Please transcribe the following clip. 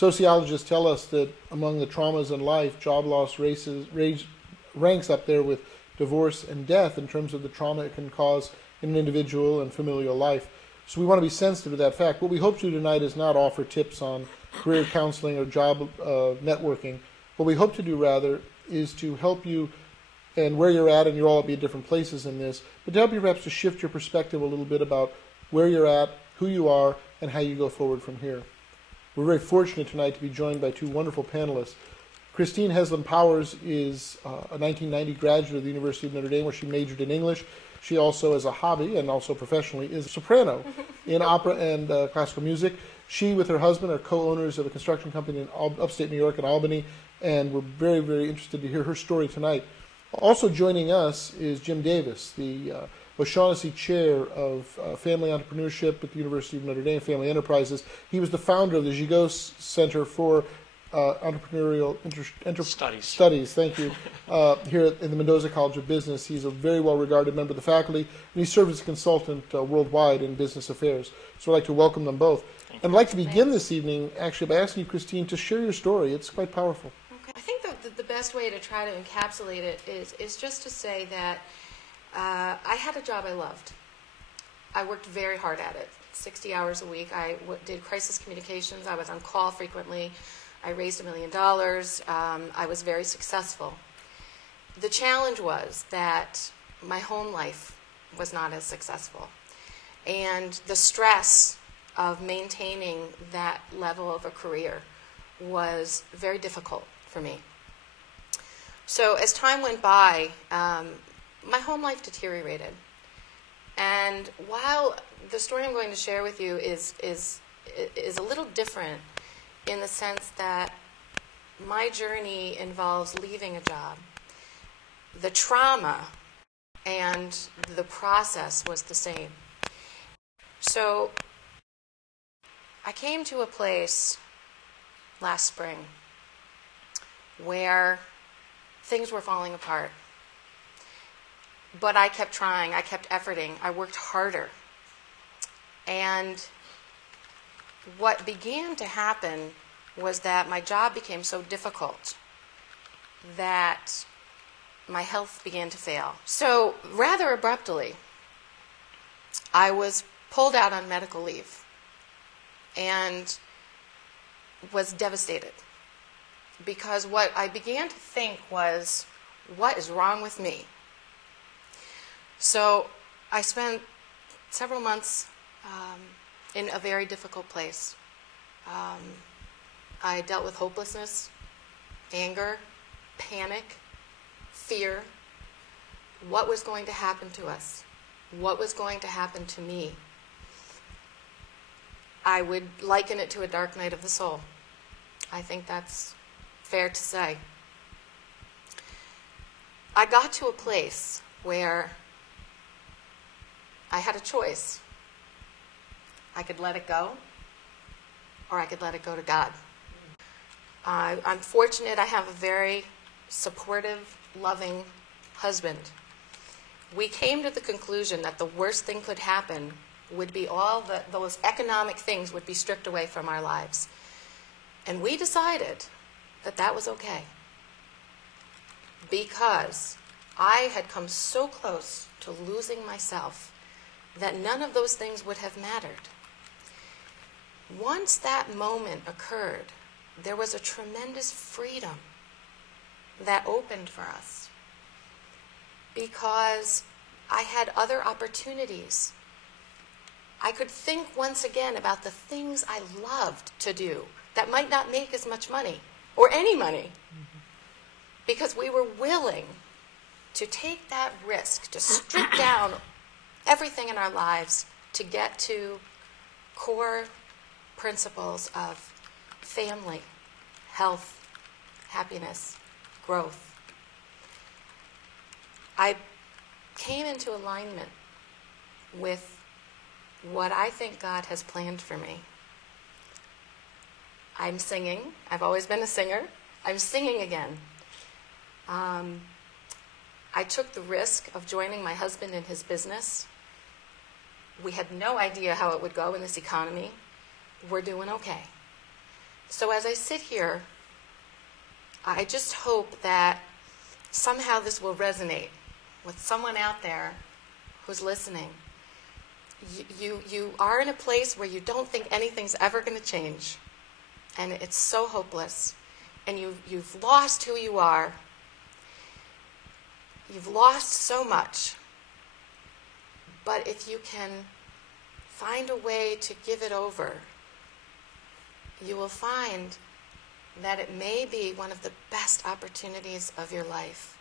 Sociologists tell us that among the traumas in life, job loss ranks up there with divorce and death in terms of the trauma it can cause in an individual and familial life. So we want to be sensitive to that fact. What we hope to do tonight is not offer tips on career counseling or job networking. What we hope to do, rather, is to help you, and where you're at, and you'll all be at different places in this, but to help you perhaps to shift your perspective a little bit about where you're at, who you are, and how you go forward from here. We're very fortunate tonight to be joined by two wonderful panelists. Christine Heslin Powers is a 1990 graduate of the University of Notre Dame, where she majored in English. She also, as a hobby and also professionally, is a soprano in opera and classical music. She, with her husband, are co-owners of a construction company in upstate New York in Albany, and we're very, very interested to hear her story tonight. Also joining us is Jim Davis, the O'Shaughnessy Chair of Family Entrepreneurship at the University of Notre Dame, Family Enterprises. He was the founder of the Gigot Center for Entrepreneurial Studies, thank you, here in the Mendoza College of Business. He's a very well-regarded member of the faculty, and he served as a consultant worldwide in business affairs. So I'd like to welcome them both. And I'd like to begin this evening, actually, by asking you, Christine, to share your story. It's quite powerful. Okay. I think the best way to try to encapsulate it is just to say that I had a job I loved. I worked very hard at it, 60 hours a week. I did crisis communications. I was on call frequently. I raised $1 million. I was very successful. The challenge was that my home life was not as successful. And the stress of maintaining that level of a career was very difficult for me. So as time went by, my home life deteriorated. And while the story I'm going to share with you is a little different in the sense that my journey involves leaving a job, the trauma and the process was the same. So I came to a place last spring where things were falling apart. But I kept trying, I kept efforting, I worked harder. And what began to happen was that my job became so difficult that my health began to fail. So rather abruptly, I was pulled out on medical leave and was devastated because what I began to think was, what is wrong with me? So I spent several months in a very difficult place. I dealt with hopelessness, anger, panic, fear. What was going to happen to us? What was going to happen to me? I would liken it to a dark night of the soul. I think that's fair to say. I got to a place where I had a choice. I could let it go, or I could let it go to God. I'm fortunate I have a very supportive, loving husband. We came to the conclusion that the worst thing could happen would be those economic things would be stripped away from our lives. And we decided that that was okay. Because I had come so close to losing myself that none of those things would have mattered. Once that moment occurred, there was a tremendous freedom that opened for us because I had other opportunities. I could think once again about the things I loved to do that might not make as much money or any money because we were willing to take that risk, to strip down everything in our lives to get to core principles of family, health, happiness, growth. I came into alignment with what I think God has planned for me. I'm singing. I've always been a singer. I'm singing again. I took the risk of joining my husband in his business. We had no idea how it would go in this economy. We're doing okay. So as I sit here, I just hope that somehow this will resonate with someone out there who's listening. You are in a place where you don't think anything's ever going to change, and it's so hopeless, and you've lost who you are. You've lost so much. But if you can find a way to give it over, you will find that it may be one of the best opportunities of your life.